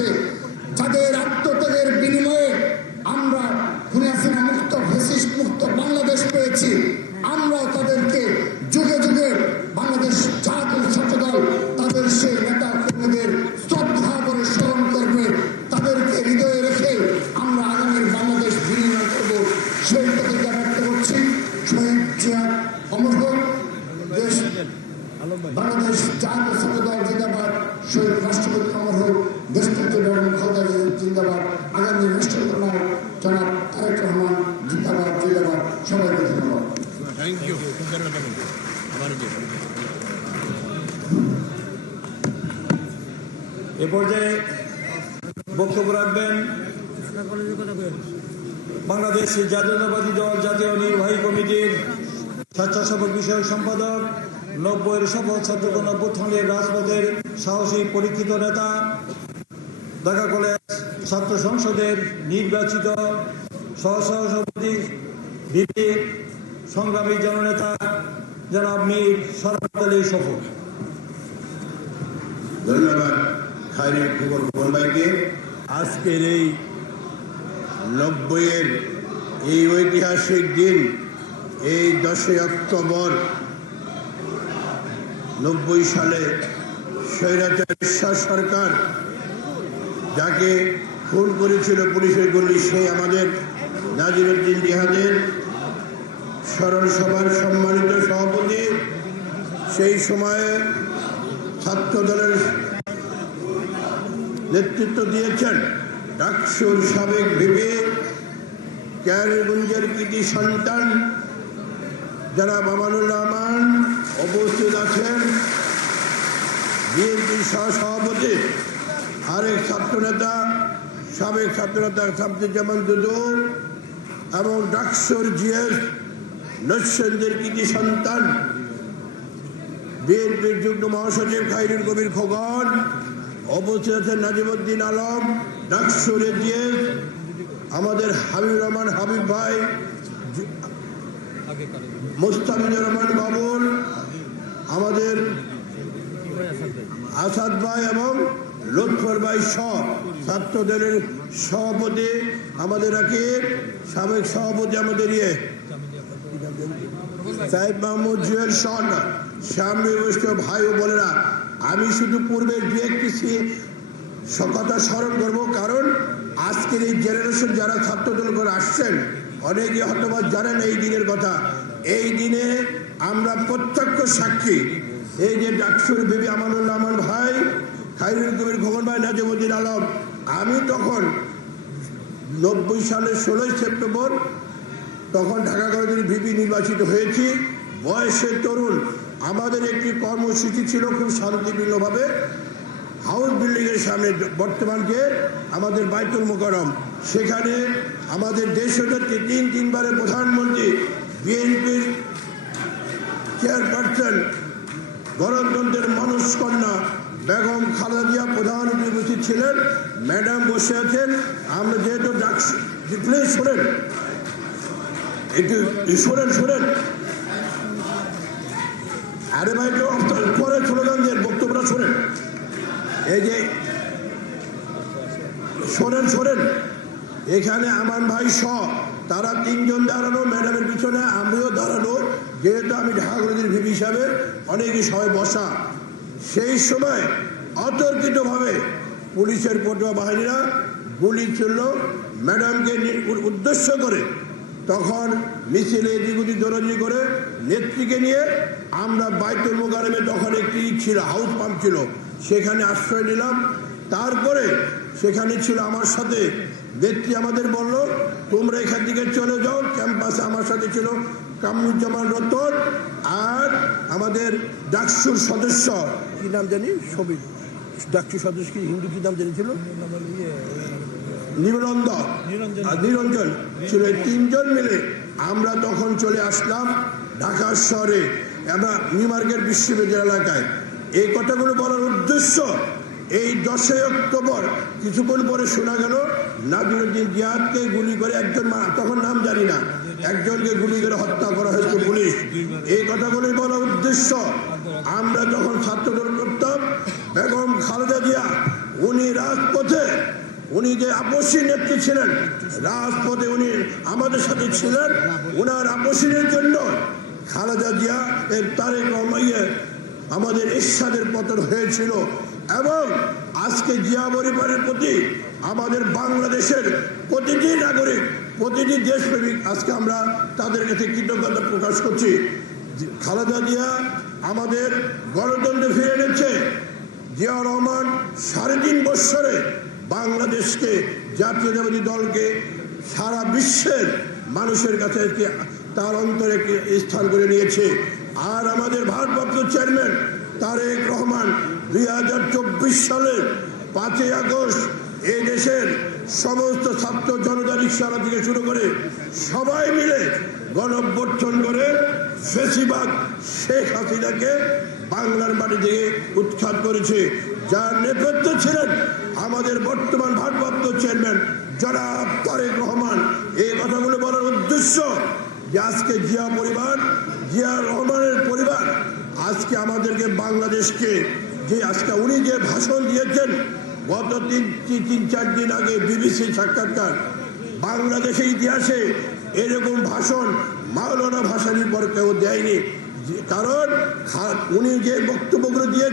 হয়েছে যাদের আত্মত্যাগের বিনিময়ে আমরা খুনিয়াসিনা মুক্ত ফেসিস মুক্ত বাংলাদেশ পেয়েছি। আমরা তাদেরকে যুগে যুগে বাংলাদেশ জাতীয় ছাত্র দল তাদের সেই নেতা কর্মীদের শ্রদ্ধা করে স্মরণ করবে। তাদেরকে হৃদয়ে রেখে আমরা আগামীর বাংলাদেশ বিনিময় করব। সেই প্রতিজ্ঞা ব্যক্ত করছি। শহীদ জিয়া অমর বাংলাদেশ জাতীয় ছাত্র দল জিন্দাবাদ। শহীদ রাষ্ট্রপতি অমর হোক খালেদা জিন্দাবাদ। আগামী জনাব তারেক রহমান, জিন্দাবাদ জিন্দাবাদ। সবাইকে ধন্যবাদ। এ পর্যায়ে বক্তব্য রাখবেন বাংলাদেশ জাতীয়তাবাদী দল জাতীয় নির্বাহী কমিটির স্বেচ্ছাসেবক বিষয়ক সম্পাদক, নব্বইয়ের শপথ ছাত্রগণ অভ্যুত্থানের রাজপথের সাহসী পরীক্ষিত নেতা ঢাকা কলেজ ছাত্র সংসদের নির্বাচিত সহসভাপতি ভিপি সংগ্রামী জননেতা জনাব মীর সরফত আলী সফর ধন্যবাদ খাইরুল খবর খবর আজকের এই নব্বইয়ের এই ঐতিহাসিক দিন এই দশই অক্টোবর নব্বই সালে স্বৈরাচার বিশ্বাস সরকার যাকে খুন করেছিল পুলিশের গুলি সেই আমাদের নাজিরুদ্দিন জিহাদের স্মরণ সভার সম্মানিত সভাপতি। সেই সময়ে ছাত্র দলের নেতৃত্ব দিয়েছেন ডাকসুর সাবেক ভিপি ক্যারগুঞ্জের কৃতি সন্তান জনাব আমানুর রহমান উপস্থিত আছেন। বিএনপি সহসভাপতি আরেক ছাত্রনেতা, সাবেক ছাত্রনেতা শামসুজ্জামান দুদু এবং ডাকসুর জিএস নৈশন্দের কৃতি সন্তান, বিএনপির যুগ্ম মহাসচিব খাইরুল কবির খোকন উপস্থিত আছেন নাজিমুদ্দিন আলম, ডাকসুরে দিয়ে আমাদের হাবিব রহমান হাবিব ভাই, মুস্তাফিজুর রহমান বাবুল, আমাদের আসাদ ভাই এবং লুৎফর ভাই সব ছাত্র দলের সভাপতি আমাদের রাকিব সাবেক সভাপতি আমাদের ইয়ে। সাহেব মাহমুদ জুয়েল সন সামনে বৈষ্ণ ভাই ও বোনেরা, আমি শুধু পূর্বে দু একটি কথা স্মরণ করব, কারণ আজকের এই জেনারেশন যারা ছাত্রদল করে আসছেন অনেকে হয়তোবা জানেন এই দিনের কথা। এই দিনে আমরা প্রত্যক্ষ সাক্ষী, এই যে ডাকসুর বিবি আমানুল্লাহ আমার ভাই খাইরুল কবির খোকন ভাই, নাজিমুদ্দিন আলম। আমি তখন নব্বই সালের ষোলোই সেপ্টেম্বর, তখন ঢাকা কলেজের ভিপি নির্বাচিত হয়েছি। বয়সের তরুণ, আমাদের একটি কর্মসূচি ছিল খুব শান্তিপূর্ণভাবে। হাউস বিল্ডিংয়ের সামনে বর্তমানকে আমাদের বাইতুল মোকারম সেখানে আমাদের দেশনেত্রী তিন তিনবারের প্রধানমন্ত্রী, বিএনপির চেয়ারপারসন, গণতন্ত্রের মানুষ কন্যা বেগম খালেদা জিয়া প্রধান উপস্থিত ছিলেন। ম্যাডাম বসে আছেন। আমরা যেহেতু ডাকছি শোনেন। একটু শোনেন শোনেন। আরে ভাই পরে স্লোগান দেন বক্তব্যটা শোনেন। এই যে, শোনেন শোনেন। এখানে আমার ভাই স, তারা তিনজন দাঁড়ানো, ম্যাডামের পিছনে আমিও দাঁড়ানো। যেহেতু আমি ঢাকা ভিপি হিসাবে অনেকে সবাই বসা। সেই সময় অতর্কিতভাবে পুলিশের পটুয়া বাহিনীরা গুলি চলল ম্যাডামকে উদ্দেশ্য করে। তখন মিছিলে এদিক ওদিক দৌড়াদৌড়ি করে নেত্রীকে নিয়ে আমরা বাইতুল মোকারমে তখন একটি ছিল, হাউস পাম্প ছিল। সেখানে আশ্রয় নিলাম। তারপরে সেখানে ছিল আমার সাথে। নেত্রী আমাদের বলল, তোমরা এখান থেকে চলে যাও, ক্যাম্পাসে আমার সাথে ছিল কামরুজ্জামান রতন আর আমাদের ডাকসুর সদস্য কি নাম জানি? সবির ডাকসুর সদস্য কি হিন্দু কি নাম জানি ছিল? নিবনন্দ নিরঞ্জন। ছিল তিনজন মিলে আমরা তখন চলে আসলাম ঢাকা শহরে আমরা নিউ মার্কেট বিশ্ববিদ্যালয় এলাকায়। এই কথাগুলো বলার উদ্দেশ্য এই দশই অক্টোবর কিছুক্ষণ পরে শোনা গেল নাজিরুদ্দিন জিয়াদকে গুলি করে একজন মা- তখন নাম জানি না একজনকে গুলি করে হত্যা করা হয়েছে পুলিশ। এই কথাগুলোই বলার উদ্দেশ্য। আমরা যখন ছাত্রদল জিয়া উনি রাজপথে, উনি যে আপসী নেত্রী ছিলেন, রাজপথে উনি আমাদের সাথে ছিলেন ওনার আপসীনের জন্য খালেদা জিয়া এর তারেক রহমাইয়ের আমাদের ঈশ্বরের পতন হয়েছিল এবং আজকে জিয়া পরিবারের প্রতি আমাদের বাংলাদেশের প্রতিটি নাগরিক, প্রতিটি দেশপ্রেমিক আজকে আমরা তাদের কাছে কৃতজ্ঞতা প্রকাশ করছি। খালেদা জিয়া আমাদের গণতন্ত্র ফিরে এনেছে জিয়া রহমান সাড়ে তিন বৎসরে বাংলাদেশকে জাতীয়তাবাদী দলকে সারা বিশ্বের মানুষের কাছে তার অন্তরে স্থান করে নিয়েছে। আর আমাদের ভারপ্রাপ্ত চেয়ারম্যান তারেক রহমান দুই হাজার চব্বিশ সালের পাঁচই আগস্ট এই দেশের সমস্ত ছাত্র জনতা রিক্সাওয়ালা থেকে শুরু করে সবাই মিলে গণঅভ্যর্থন করে ফেসিবাদ শেখ হাসিনাকে বাংলার মাটি থেকে উৎখাত করেছে। যার নেতৃত্ব ছিলেন আমাদের বর্তমান ভারপ্রাপ্ত চেয়ারম্যান জনাব তারেক রহমান। এই কথাগুলো বলার উদ্দেশ্য যে আজকে জিয়া পরিবার, জিয়া রহমানের পরিবার আজকে আমাদেরকে বাংলাদেশকে যে আজকে উনি যে ভাষণ দিয়েছেন, গত তিন- তিন চার দিন আগে বিবিসি সাক্ষাৎকার। বাংলাদেশের ইতিহাসে এরকম ভাষণ মাওলানা ভাসানির পর কেউ দেয়নি। কারণ উনি যে বক্তব্যগুলো দিয়ে